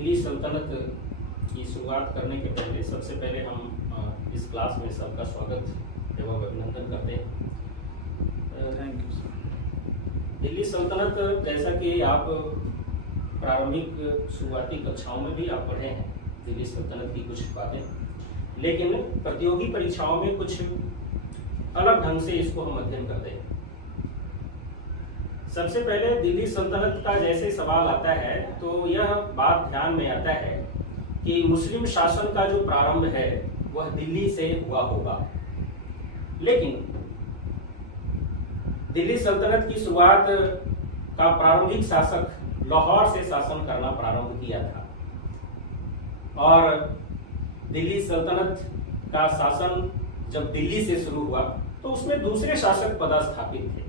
दिल्ली सल्तनत की शुरुआत करने के पहले सबसे पहले हम इस क्लास में सबका स्वागत एवं अभिनंदन करते हैं। Thank you sir. दिल्ली सल्तनत जैसा कि आप प्रारंभिक शुरुआती कक्षाओं में भी आप पढ़े हैं दिल्ली सल्तनत की कुछ बातें, लेकिन प्रतियोगी परीक्षाओं में कुछ अलग ढंग से इसको हम अध्ययन करते हैं। सबसे पहले दिल्ली सल्तनत का जैसे सवाल आता है तो यह बात ध्यान में आता है कि मुस्लिम शासन का जो प्रारंभ है वह दिल्ली से हुआ होगा, लेकिन दिल्ली सल्तनत की शुरुआत का प्रारंभिक शासक लाहौर से शासन करना प्रारंभ किया था और दिल्ली सल्तनत का शासन जब दिल्ली से शुरू हुआ तो उसमें दूसरे शासक पदस्थापित थे।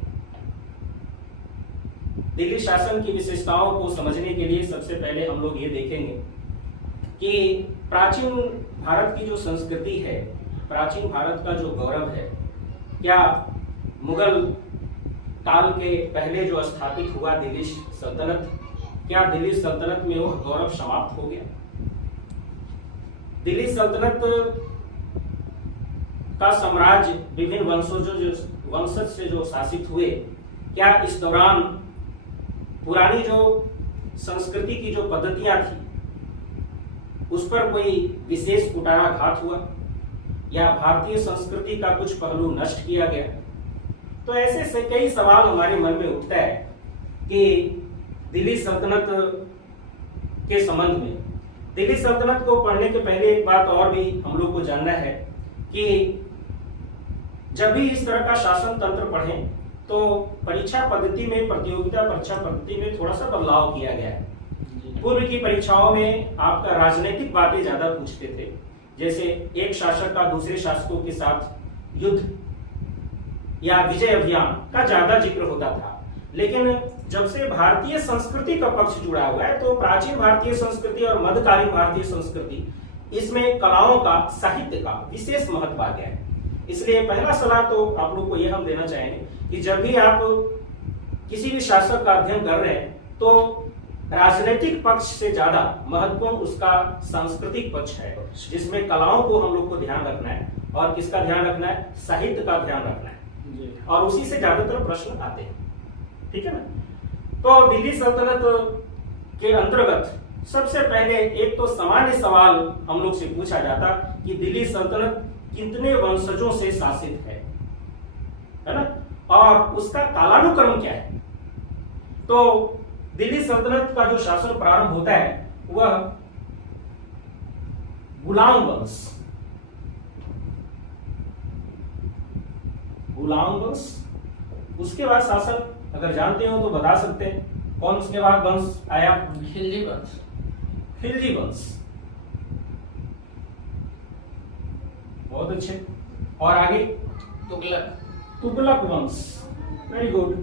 दिल्ली शासन की विशेषताओं को समझने के लिए सबसे पहले हम लोग ये देखेंगे कि प्राचीन भारत की जो संस्कृति है, प्राचीन भारत का जो गौरव है, क्या मुगल काल के पहले जो स्थापित हुआ दिल्ली सल्तनत, क्या दिल्ली सल्तनत में वह गौरव समाप्त हो गया? दिल्ली सल्तनत का साम्राज्य विभिन्न वंशज से जो शासित हुए, क्या इस दौरान पुरानी जो संस्कृति की जो पद्धतियां थी उस पर कोई विशेष कुठाराघात हुआ या भारतीय संस्कृति का कुछ पहलू नष्ट किया गया? तो ऐसे से कई सवाल हमारे मन में उठता है कि दिल्ली सल्तनत के संबंध में। दिल्ली सल्तनत को पढ़ने के पहले एक बात और भी हम लोग को जानना है कि जब भी इस तरह का शासन तंत्र पढ़ें तो परीक्षा पद्धति में, प्रतियोगिता परीक्षा पद्धति में थोड़ा सा बदलाव किया गया है। पूर्व की परीक्षाओं में आपका राजनीतिक बातें ज्यादा पूछते थे, जैसे एक शासक का दूसरे शासकों के साथ युद्ध या विजय अभियान का ज्यादा जिक्र होता था। लेकिन जब से भारतीय संस्कृति का पक्ष जुड़ा हुआ है तो प्राचीन भारतीय संस्कृति और मध्यकालीन भारतीय संस्कृति, इसमें कलाओं का, साहित्य का विशेष महत्व आ गया है। इसलिए पहला सलाह तो आप लोग को यह हम देना चाहेंगे कि जब भी आप किसी भी शासक का अध्ययन कर रहे हैं तो राजनीतिक पक्ष से ज्यादा महत्वपूर्ण उसका सांस्कृतिक पक्ष है, जिसमें कलाओं को हम लोग को ध्यान रखना है और किसका ध्यान रखना है, साहित्य का ध्यान रखना है, और उसी से ज्यादातर प्रश्न आते हैं। ठीक है ना? तो दिल्ली सल्तनत के अंतर्गत सबसे पहले एक तो सामान्य सवाल हम लोग से पूछा जाता कि दिल्ली सल्तनत कितने वंशजों से शासित है ना, और उसका कालानुक्रम क्या है। तो दिल्ली सल्तनत का जो शासन प्रारंभ होता है वह गुलाम वंश, उसके बाद शासन अगर जानते हो तो बता सकते हैं कौन उसके बाद वंश आया? खिलजी वंश। बहुत अच्छे। और आगे तुगलक वंश। Very good.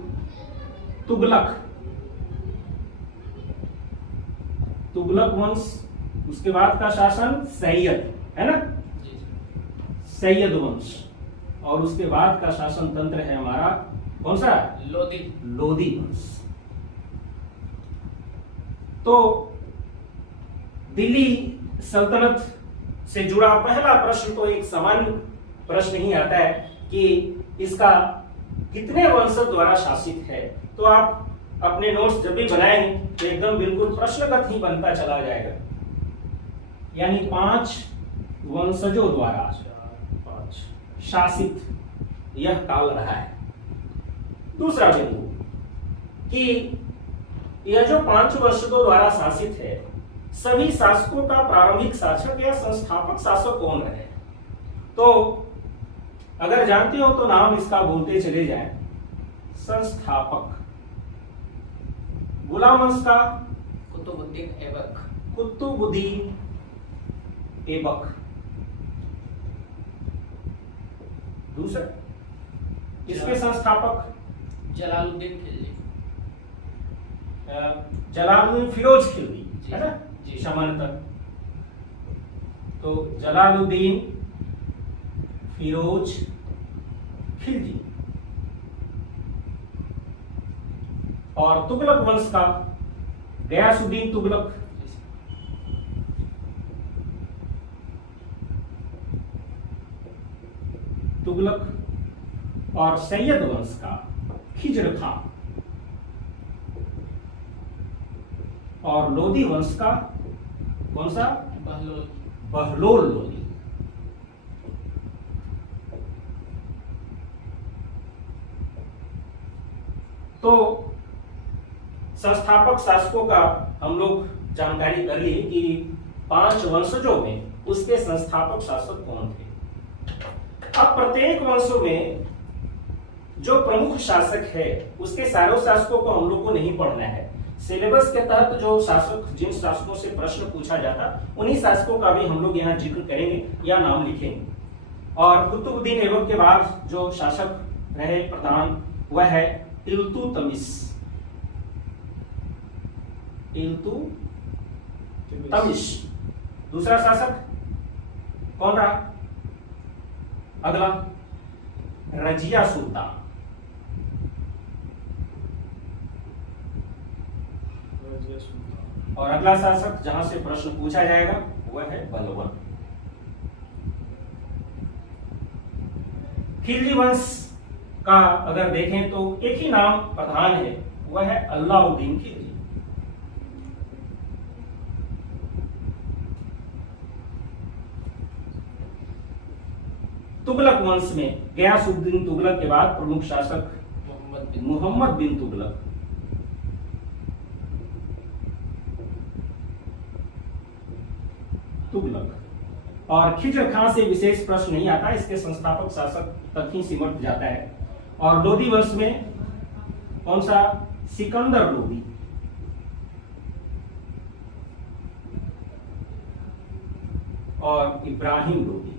तुगलक वंश। उसके बाद का शासन सैयद, है ना, सैयद वंश। और उसके बाद का शासन तंत्र है हमारा कौन सा? लोधी वंश। तो दिल्ली सल्तनत से जुड़ा पहला प्रश्न तो एक सामान्य प्रश्न ही आता है कि इसका कितने वंशज द्वारा शासित है। तो आप अपने नोट्स जब भी बनाएंगे तो एकदम बिल्कुल प्रश्नगत ही बनता चला जाएगा, यानी 5 वंशजों द्वारा शासित यह काल रहा है। दूसरा बिंदु कि यह जो 5 वंशजों द्वारा शासित है, सभी शासकों का प्रारंभिक शासक या संस्थापक शासक कौन रहे? तो अगर जानते हो तो नाम इसका बोलते चले जाएं। संस्थापक गुलाम वंश का कुतुबुद्दीन ऐबक। दूसरा, इसके संस्थापक जलालुद्दीन फिरोज खिलजी, है ना, समानांतर। तो जलालुद्दीन फिरोज खिलजी। और तुगलक वंश का गयासुद्दीन तुगलक, तुगलक और सैयद वंश का खिज्र खां और लोदी वंश का कौन सा? बहलोल लोदी। तो संस्थापक शासकों का हम लोग जानकारी कर ली कि 5 वंशजों में उसके संस्थापक शासक कौन थे। अब प्रत्येक वंशों में जो प्रमुख शासक है उसके सारों शासकों को हम लोग को नहीं पढ़ना है। सिलेबस के तहत जो शासक, जिन शासकों से प्रश्न पूछा जाता, उन्हीं शासकों का भी हम लोग यहाँ जिक्र करेंगे या नाम लिखेंगे। और कुतुबुद्दीन ऐबक के बाद जो शासक रहे प्रधान, वह है इल्तुतमिश। इल्तुतमिश। दूसरा शासक कौन रहा? अगला रजिया सुल्तान। और अगला शासक जहां से प्रश्न पूछा जाएगा वह है बलबन। खिलजी वंश का अगर देखें तो एक ही नाम प्रधान है, वह है अलाउद्दीन खिलजी। तुगलक वंश में गयासुद्दीन तुगलक के बाद प्रमुख शासक मोहम्मद बिन तुगलक। तुगलक और खिज्र खां से विशेष प्रश्न नहीं आता, इसके संस्थापक शासक तक ही सिमट जाता है। और लोदी वंश में कौन सा? सिकंदर लोदी। और इब्राहिम लोदी।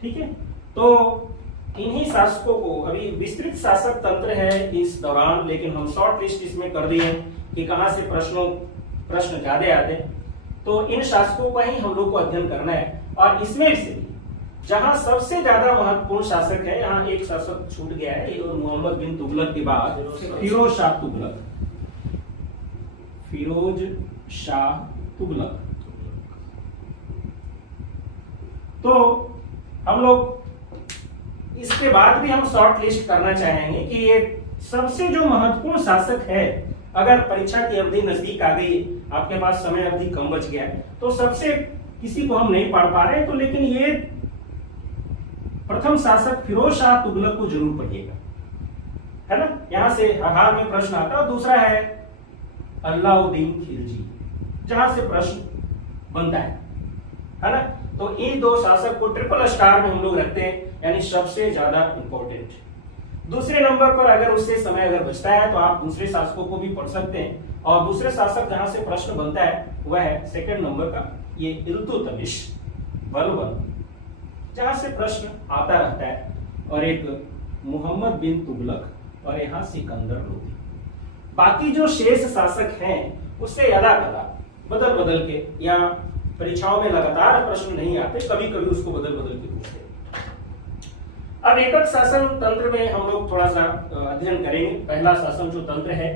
ठीक है, तो इन्हीं शासकों को, अभी विस्तृत शासक तंत्र है इस दौरान, लेकिन हम शॉर्ट लिस्ट इसमें कर दिए कि कहां से प्रश्न ज्यादा आते हैं। तो इन शासकों का ही हम लोग को अध्ययन करना है। और इसमें से जहां सबसे ज्यादा महत्वपूर्ण शासक है, यहाँ एक शासक छूट गया है, मोहम्मद बिन तुगलक के बाद फिरोज शाह तुगलक। फिरोज शाह तुगलक। तो हम लोग इसके बाद भी हम शॉर्ट लिस्ट करना चाहेंगे कि ये सबसे जो महत्वपूर्ण शासक है, अगर परीक्षा की अवधि नजदीक आ गई, आपके पास समय अवधि कम बच गया, तो सबसे किसी को हम नहीं पढ़ पा रहे, तो लेकिन ये प्रथम शासक फिरोज शाह तुगलक को जरूर पढ़िएगा, है ना। यहां से हर हाल में प्रश्न आता है। और दूसरा है अलाउद्दीन खिलजी, जहां से प्रश्न बनता है ना। तो इन दो शासक को ट्रिपल स्टार में हम लोग रखते हैं, यानी सबसे ज्यादा इंपॉर्टेंट। दूसरे नंबर पर अगर उससे समय अगर बचता है तो आप दूसरे शासकों को भी पढ़ सकते हैं। और दूसरे शासक जहां से प्रश्न बनता है वह है सेकंड नंबर का ये इल्तुतमिश बलबन, जहां से प्रश्न आता रहता है। और एक मोहम्मद बिन तुगलक और यहाँ सिकंदर लोदी। बाकी जो शेष शासक हैं उससे यदा कदा बदल बदल के, या परीक्षाओं में लगातार प्रश्न नहीं आते, कभी कभी उसको बदल बदल के पूछते हैं। अब एकक शासन तंत्र में हम लोग थोड़ा सा अध्ययन करेंगे। पहला शासन जो तंत्र है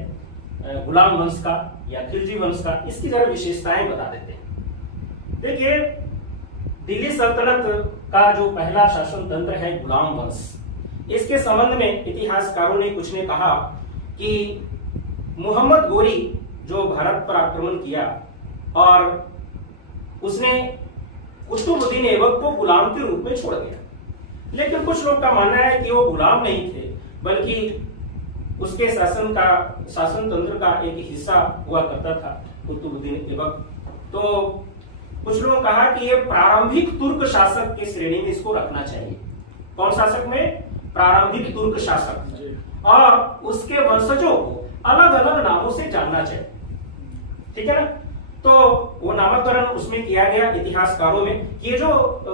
गुलाम वंश का या खिलजी वंश का, इसकी जरा विशेषताएं बता देते हैं। देखिए, दिल्ली सल्तनत का जो पहला शासन तंत्र है गुलाम वंश, इसके संबंध में इतिहासकारों ने कुछ ने कहा कि मोहम्मद गोरी जो भारत पर आक्रमण किया और उसने कुतुबुद्दीन ऐबक को गुलाम के रूप में छोड़ दिया। लेकिन कुछ लोग का मानना है कि वो गुलाम नहीं थे, बल्कि उसके शासन तंत्र का एक हिस्सा हुआ करता था कुतुबुद्दीन ऐबक। तो कुछ लोगों ने कहा कि ये प्रारंभिक तुर्क शासक की श्रेणी में इसको रखना चाहिए। कौन शासक में? प्रारंभिक तुर्क शासक। और उसके वंशजों को अलग अलग नामों से जानना चाहिए, ठीक है ना। तो वो नामकरण उसमें किया गया इतिहासकारों में। ये जो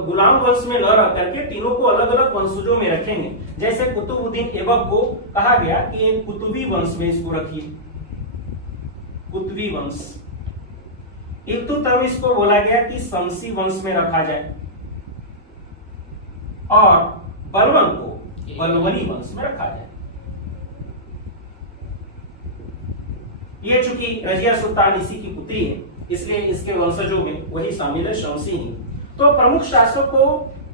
गुलाम वंश में न रह करके तीनों को अलग अलग वंशजों में रखेंगे। जैसे कुतुबुद्दीन ऐबक को कहा गया कि एक कुतुबी वंश में इसको रखिए, कुतुबी वंश। इल्तुतमिश को बोला गया कि शमसी वंश में रखा जाए, और बलबन को बलबनी वंश में रखा जाए। ये चूंकि रजिया सुल्तान इसी की पुत्री है, इसलिए इसके वंशजों में वही शामिल है, शमसी ही। तो प्रमुख शासक को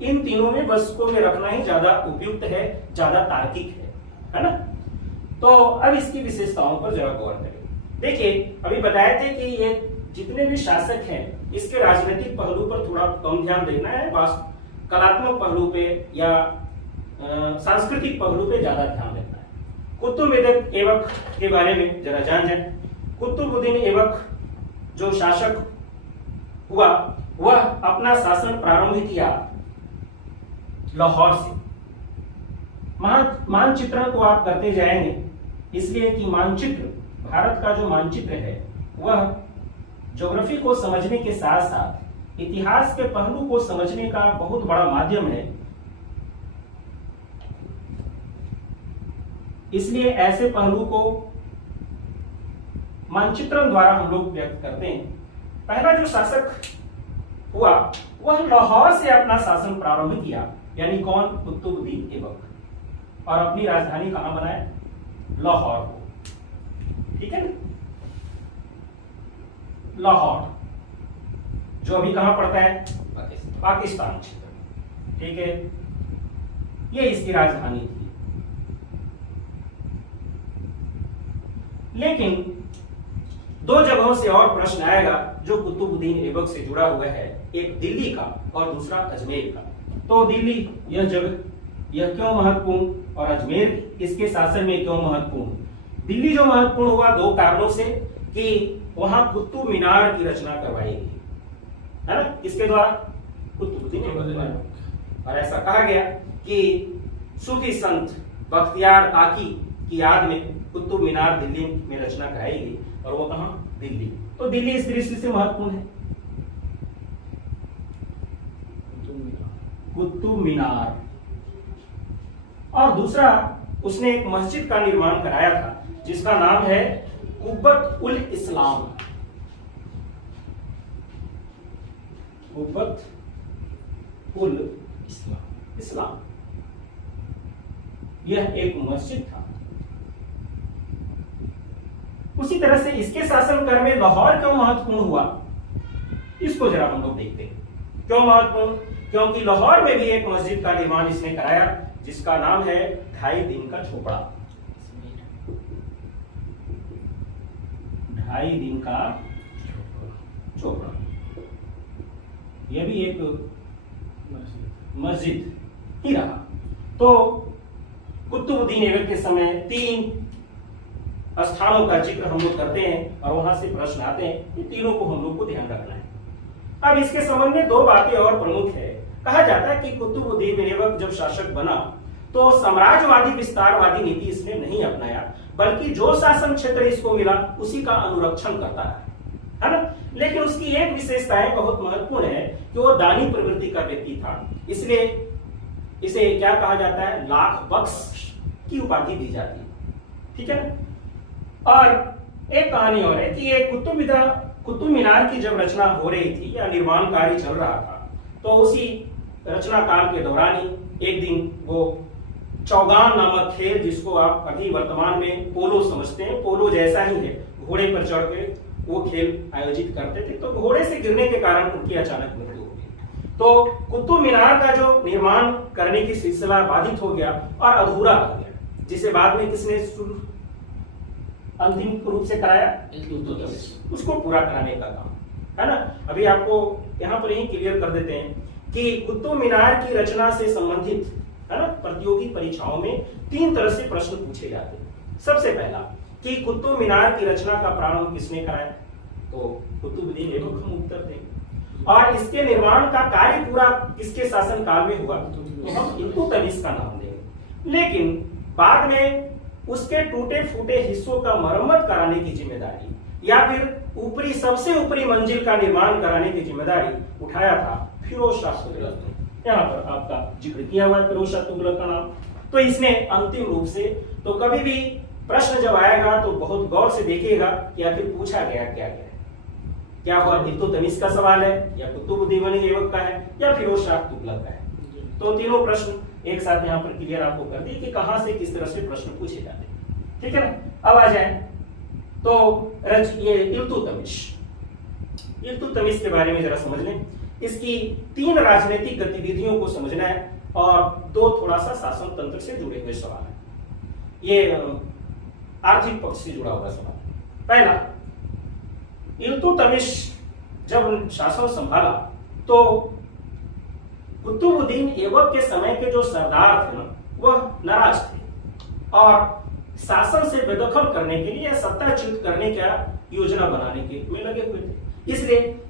इन तीनों में वंशकों में रखना ही ज्यादा उपयुक्त है, ज्यादा तार्किक है ना। तो अब इसकी विशेषताओं पर जरा गौर करें। देखिए, अभी बताए थे कि ये जितने भी शासक हैं इसके राजनीतिक पहलू पर थोड़ा कम ध्यान देना है, कलात्मक पहलू पे या सांस्कृतिक पहलू पे ज्यादा ध्यान देना है। कुतुबुद्दीन ऐबक के बारे में जरा जान जाए। कुतुबुद्दीन ऐबक जो शासक हुआ वह अपना शासन प्रारंभ किया लाहौर से। मानचित्रण को आप करते जाएंगे, इसलिए कि मानचित्र, भारत का जो मानचित्र है वह ज्योग्राफी को समझने के साथ साथ इतिहास के पहलू को समझने का बहुत बड़ा माध्यम है। इसलिए ऐसे पहलू को मानचित्रण द्वारा हम लोग व्यक्त करते हैं। पहला जो शासक हुआ वह लाहौर से अपना शासन प्रारंभ किया, यानी कौन? कुतुबुद्दीन ऐबक। और अपनी राजधानी कहां बनाए? लाहौर को। ठीक है ना, लाहौर जो अभी कहां पड़ता है? पाकिस्तान क्षेत्र। ठीक है, ये इसकी राजधानी थी। लेकिन दो जगहों से और प्रश्न आएगा जो कुतुबुद्दीन ऐबक से जुड़ा हुआ है, एक दिल्ली का और दूसरा अजमेर का। तो दिल्ली यह जगह, यह क्यों महत्वपूर्ण, और अजमेर इसके शासन में क्यों महत्वपूर्ण? दिल्ली जो महत्वपूर्ण हुआ दो कारणों से, कि वहां कुतुब मीनार की रचना करवाई गई, है ना, किसके द्वारा? कुतुबुद्दीन ऐबक द्वारा। और ऐसा कहा गया कि सूफी संत बख्तियार काकी की याद में कुतुब मीनार दिल्ली में रचना कराई गई, और वो कहां? दिल्ली। तो दिल्ली इस दृष्टि से महत्वपूर्ण है। कुतुब मीनार। और दूसरा, उसने एक मस्जिद का निर्माण कराया था जिसका नाम है कुब्बत उल इस्लाम। कुब्बत उल इस्लाम, यह एक मस्जिद था। उसी तरह से इसके शासनकाल में लाहौर क्यों महत्वपूर्ण हुआ, इसको जरा हम लोग देखते हैं। क्यों महत्वपूर्ण? क्योंकि लाहौर में भी एक मस्जिद का निर्माण इसने कराया जिसका नाम है 2.5 दिन का झोपड़ा। 2.5 दिन का झोपड़ा, यह भी एक मस्जिद ही रहा। तो कुतुबुद्दीन ऐबक के समय 3 स्थानों का जिक्र हम लोग करते हैं और वहां से प्रश्न आते हैं, इन तीनों को हम लोग को ध्यान रखना है। अब इसके संबंध में 2 बातें और प्रमुख है। कहा जाता है कि कुतुबुद्दीन ऐबक जब शासक बना तो साम्राज्यवादी विस्तारवादी नीति इसने नहीं अपनाया, बल्कि जो शासन क्षेत्र इसको मिला उसी का अनुरक्षण करता है ना। लेकिन उसकी एक विशेषताएं बहुत महत्वपूर्ण है कि वो दानी प्रवृत्ति का व्यक्ति था, इसलिए इसे क्या कहा जाता है? लाख बख्श की उपाधि दी जाती है। ठीक है ना। और एक कहानी और है कि ये कुतुब मीनार की जब रचना हो रही थी या निर्माण कार्य चल रहा था, तो उसी रचना काल के दौरान ही एक दिन वो चौगान नामक खेल, जिसको आप अभी वर्तमान में पोलो समझते हैं, पोलो जैसा ही है, घोड़े पर चढ़ के वो खेल आयोजित करते थे। तो घोड़े से गिरने के कारण उनकी अचानक मृत्यु हो गई। तो कुतुब मीनार का जो निर्माण करने की सिलसिला बाधित हो गया और अधूरा रह गया, जिसे बाद में किसने अंतिम रूप से कराया? उसको पूरा कराने का काम, है ना। अभी आपको यहाँ पर ही क्लियर कर देते हैं कि कुतुब मीनार की रचना से संबंधित, है ना, प्रतियोगी परीक्षाओं में 3 तरह से प्रश्न पूछे जाते हैं। सबसे पहला कि कुतुब मीनार की रचना का प्रारंभ किसने कराया? तो कुतुबुद्दीन ऐबक हम उत्तर देंगे। और इसके निर्माण का कार्य पूरा किसके शासन काल में हुआ? तो हम इल्तुतमिश का नाम देंगे। लेकिन बाद में उसके टूटे फूटे हिस्सों का मरम्मत कराने की जिम्मेदारी या फिर ऊपरी, सबसे ऊपरी मंजिल का निर्माण कराने की जिम्मेदारी उठाया था फिरोज शाह तुगलक ने। यहाँ पर आपका जिक्र किया हुआ है फिरोज शाह तुगलक का नाम। तो इसने अंतिम रूप से, तो कभी भी प्रश्न जब आएगा तो बहुत गौर से देखिएगा कि आखिर पूछा गया क्या है। क्या वह इल्तुतमिश का सवाल है, या कुतुबुद्दीन ऐबक का है, या फिरोज शाह तुगलक का है। तो तीनों प्रश्न एक साथ यहाँ पर क्लियर आपको कर दी कि कहां से किस तरह से प्रश्न पूछे जाते हैं। ठीक है ना। अब आ जाए तो ये इल्तुतमिश। इल्तुतमिश के बारे में जरा समझ लें। इसकी 3 राजनीतिक गतिविधियों को समझना है और 2 थोड़ा सा शासन तंत्र से जुड़े हुए सवाल है। ये आर्थिक पक्ष से जुड़ा हुआ सवाल। पहला, इल्तुतमिश जब शासन संभाला तो कुतुबुद्दीन ऐबक के समय के जो सरदार थे ना, वह नाराज थे और शासन से बेदखल करने के लिए, सत्ताच्युत करने का योजना बनाने के में लगे हुए थे।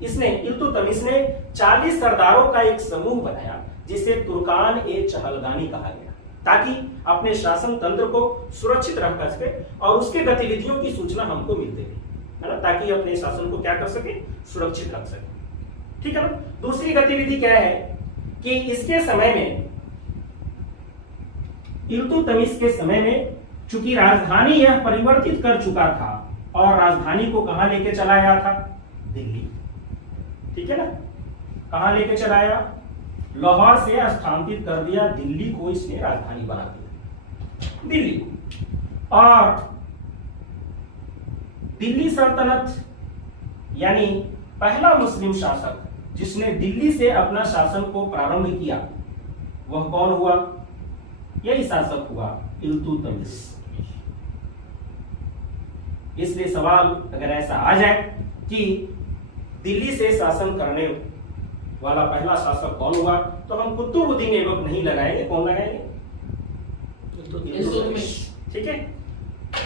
इसलिए इल्तुतमिश ने 40 सरदारों का एक समूह बनाया जिसे तुर्कान ए चहलगानी कहा गया, ताकि अपने शासन तंत्र को सुरक्षित रख सके और उसके गतिविधियों की सूचना हमको मिलती रही, है ना, ताकि अपने शासन को क्या कर सके, सुरक्षित रख सके। ठीक है ना। दूसरी गतिविधि क्या है कि इसके समय में, इल्तुतमिश के समय में, चूंकि राजधानी यह परिवर्तित कर चुका था और राजधानी को कहां लेके चला आया था, दिल्ली। ठीक है ना। कहां लेके चला आया, लाहौर से स्थानांतरित कर दिया दिल्ली को, इसने राजधानी बना दिया दिल्ली को। और दिल्ली सल्तनत यानी पहला मुस्लिम शासक जिसने दिल्ली से अपना शासन को प्रारंभ किया, वह कौन हुआ, यही शासक हुआ, इल्तुतमिश। इसलिए सवाल अगर ऐसा आ जाए कि दिल्ली से शासन करने वाला पहला शासक कौन हुआ, तो हम कुतुबुद्दीन ऐबक नहीं लगाएंगे, कौन लगाएंगे, इल्तुतमिश। ठीक है।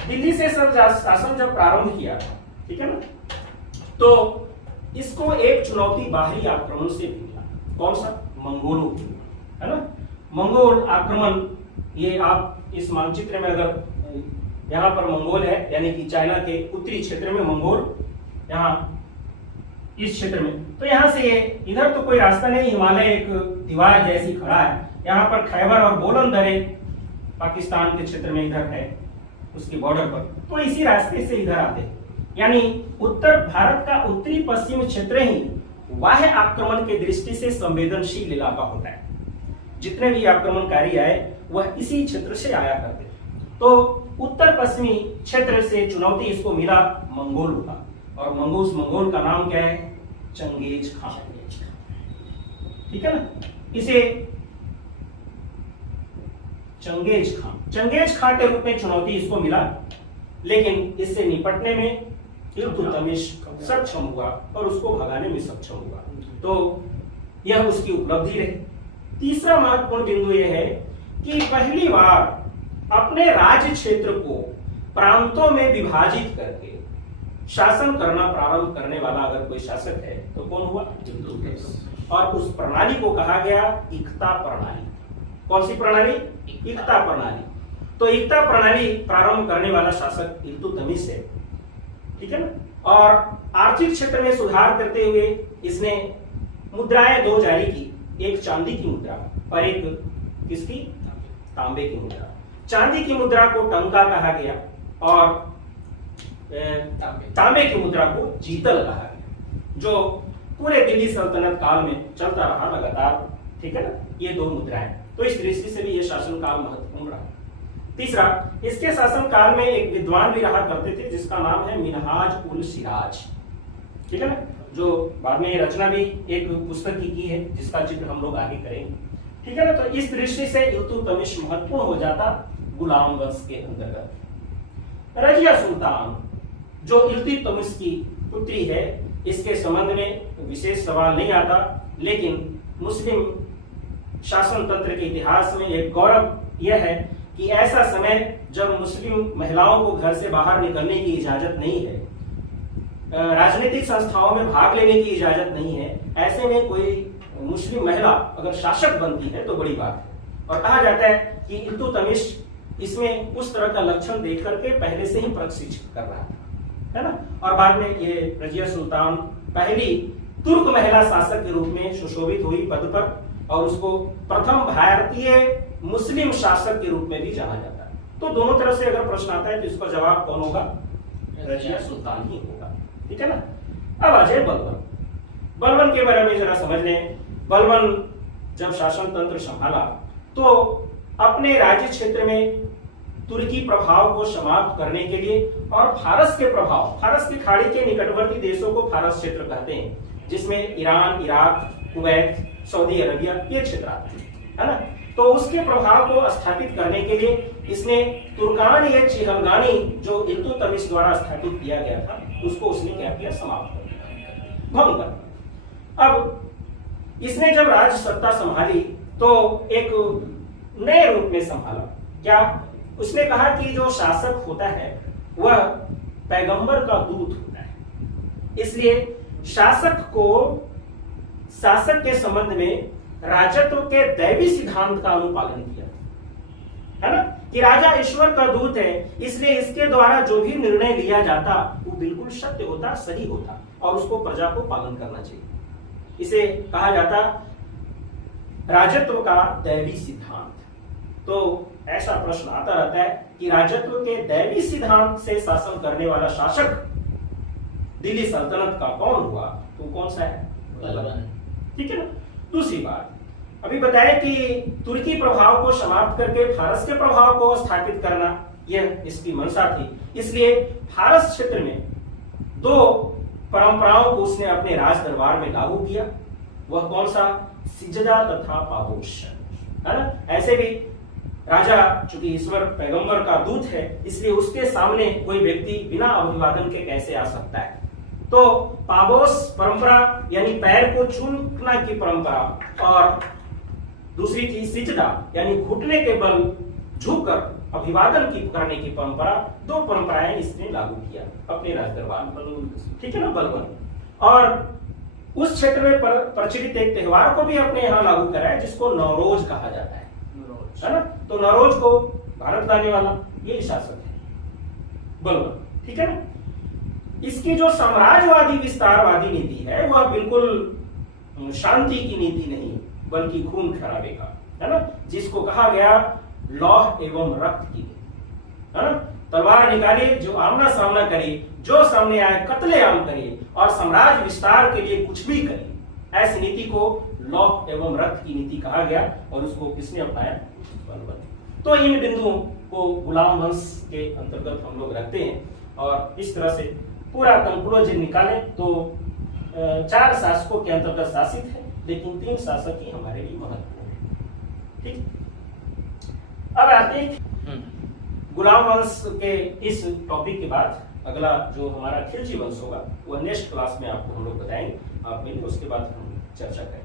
दिल्ली से सब शासन जब प्रारंभ किया, ठीक है ना, तो इसको एक चुनौती बाहरी आक्रमण से मिला। कौन सा, मंगोलों की, है ना। मंगोल आक्रमण, ये आप इस मानचित्र में अगर यहाँ पर मंगोल है, यानी कि चाइना के उत्तरी क्षेत्र में मंगोल, यहाँ इस क्षेत्र में, तो यहाँ से ये इधर तो कोई रास्ता नहीं, हिमालय एक दीवार जैसी खड़ा है। यहाँ पर खैबर और बोलन दरे पाकिस्तान के क्षेत्र में इधर है, उसके बॉर्डर पर, तो इसी रास्ते से इधर आते हैं। यानी उत्तर भारत का उत्तरी पश्चिम क्षेत्र ही बाह्य आक्रमण के दृष्टि से संवेदनशील इलाका होता है। जितने भी आक्रमणकारी आए वह इसी क्षेत्र से आया करते। तो उत्तर पश्चिमी क्षेत्र से चुनौती इसको मिला मंगोल का, और मंगोल का नाम क्या है, चंगेज खान। ठीक है ना। इसे चंगेज खान के रूप में चुनौती इसको मिला, लेकिन इससे निपटने में इल्तुतमिश सक्षम हुआ और उसको भगाने में सक्षम हुआ। तो यह उसकी उपलब्धि रही। तीसरा महत्वपूर्ण बिंदु यह है कि पहली बार अपने राज्य क्षेत्र को प्रांतों में विभाजित करके शासन करना प्रारंभ करने वाला अगर कोई शासक है तो कौन हुआ, इल्तुतमिश। और उस प्रणाली को कहा गया इक्ता प्रणाली। कौन सी प्रणाली, इक्ता प्रणाली। तो इक्ता प्रणाली प्रारंभ करने वाला शासक इल्तुतमिश है। ठीक है ना। और आर्थिक क्षेत्र में सुधार करते हुए इसने मुद्राएं 2 जारी की, एक चांदी की मुद्रा और एक किसकी, तांबे की मुद्रा। चांदी की मुद्रा को टंका कहा गया और तांबे की मुद्रा को जीतल कहा गया, जो पूरे दिल्ली सल्तनत काल में चलता रहा लगातार। ठीक है ना। ये 2 मुद्राएं, तो इस दृष्टि से भी ये शासन काल महत्वपूर्ण रहा। तीसरा, इसके शासन काल में एक विद्वान भी रहा करते थे जिसका नाम है मिनहाज उल सिराज। ठीक है ना। जो बाद में ये रचना भी एक पुस्तक की है जिसका जिक्र हम लोग आगे करेंगे। ठीक है ना। तो इस दृष्टि से इल्तुतमिश महत्वपूर्ण हो जाता गुलाम वंश के अंतर्गत। रजिया सुल्तान जो इल्तुतमिश की पुत्री है, इसके संबंध में विशेष सवाल नहीं आता, लेकिन मुस्लिम शासन तंत्र के इतिहास में एक गौरव यह है कि ऐसा समय जब मुस्लिम महिलाओं को घर से बाहर निकलने की इजाजत नहीं है, राजनीतिक संस्थाओं में भाग लेने की इजाजत नहीं है, ऐसे में कोई मुस्लिम महिला अगर शासक बनती है तो बड़ी बात है। और कहा जाता है कि इल्तुतमिश इसमें उस तरह का लक्षण देख करके पहले से ही प्रशिक्षित कर रहा था, है ना। और बाद में ये रजिया सुल्तान पहली तुर्क महिला शासक के रूप में सुशोभित हुई पद पर, और उसको प्रथम भारतीय मुस्लिम शासक के रूप में भी जाना जाता है। तो दोनों तरफ से अगर प्रश्न आता है तो इसका जवाब कौन होगा, रजिया सुल्तान ही होगा। ठीक है ना। अब आ जाए बलबन। बलबन के बारे में जरा समझ लें। बलबन जब शासन तंत्र संभाला तो अपने राज्य क्षेत्र में तुर्की प्रभाव को समाप्त करने के लिए और फारस के प्रभाव, फारस की खाड़ी के निकटवर्ती देशों को फारस क्षेत्र कहते हैं, जिसमें Iran, Iraq, Kuwait, Saudi Arabia ये क्षेत्र आते हैं, है ना। तो उसके प्रभाव को स्थापित करने के लिए इसने तुर्कान या चिहलगानी जो इल्तुतमिश द्वारा स्थापित किया गया था उसको उसने क्या किया, समाप्त कर दिया, भंग कर दिया। अब इसने जब राज सत्ता संभाली तो एक नए रूप में संभाला। क्या? उसने कहा कि जो शासक होता है वह पैगंबर का दूत होता है, इसलिए शासक के संबंध में राजत्व के दैवी सिद्धांत का अनुपालन किया, है ना, कि राजा ईश्वर का दूत है, इसलिए इसके द्वारा जो भी निर्णय लिया जाता वो बिल्कुल सत्य होता, सही होता और उसको प्रजा को पालन करना चाहिए। इसे कहा जाता राजत्व का दैवी सिद्धांत। तो ऐसा प्रश्न आता रहता है कि राजत्व के दैवी सिद्धांत से शासन करने वाला शासक दिल्ली सल्तनत का कौन हुआ? तो कौन सा है? बलबन। ठीक है ना। दूसरी बात अभी बताया कि तुर्की प्रभाव को समाप्त करके फारस के प्रभाव को स्थापित करना यह इसकी मंशा थी, इसलिए फारस क्षेत्र में दो परंपराओं को उसने अपने राज दरबार में लागू किया। वह कौन सा? सिजदा तथा पाबोश, है ना। ऐसे भी राजा चूंकि ईश्वर पैगंबर का दूत है, इसलिए उसके सामने कोई व्यक्ति बिना अभिवादन के कैसे आ सकता है। तो पाबोस परंपरा यानी पैर को चूमना की परंपरा और दूसरी थी सिजदा यानी घुटने के बल झुककर अभिवादन की करने की परंपरा। दो परंपराएं इसने लागू किया अपने राज दरबार में, ठीक है ना, बलबन। और उस क्षेत्र में प्रचलित एक त्योहार को भी अपने यहाँ लागू कराया जिसको नौरोज कहा जाता है ना। तो नौरोज को भारत लाने वाला ये शासक है, बलबन, ठीक है ना। इसकी जो साम्राज्यवादी विस्तारवादी नीति है वह बिल्कुल शांति की नीति नहीं बल्कि खून खराबे का, है ना, जिसको कहा गया लौह एवं रक्त की, है ना। तलवार निकाले, जो आमना सामना करे, जो सामने आए कत्लेआम करे और साम्राज्य विस्तार के लिए कुछ भी करे, ऐसी नीति को लौह एवं रक्त की नीति कहा गया और उसको किसने अपनाया? बलबन। तो इन बिंदुओं को गुलाम वंश के अंतर्गत हम लोग रखते हैं और इस तरह से पूरा कंक्लूजन निकालें तो 4 शासकों के अंतर्गत शासित है, लेकिन 3 शासक ही हमारे लिए महत्वपूर्ण है। ठीक, अब आते हैं गुलाम वंश के इस टॉपिक के बाद अगला जो हमारा खिलजी वंश होगा वह नेक्स्ट क्लास में आपको हम लोग बताएंगे। आप मिलिए, उसके बाद हम चर्चा करेंगे।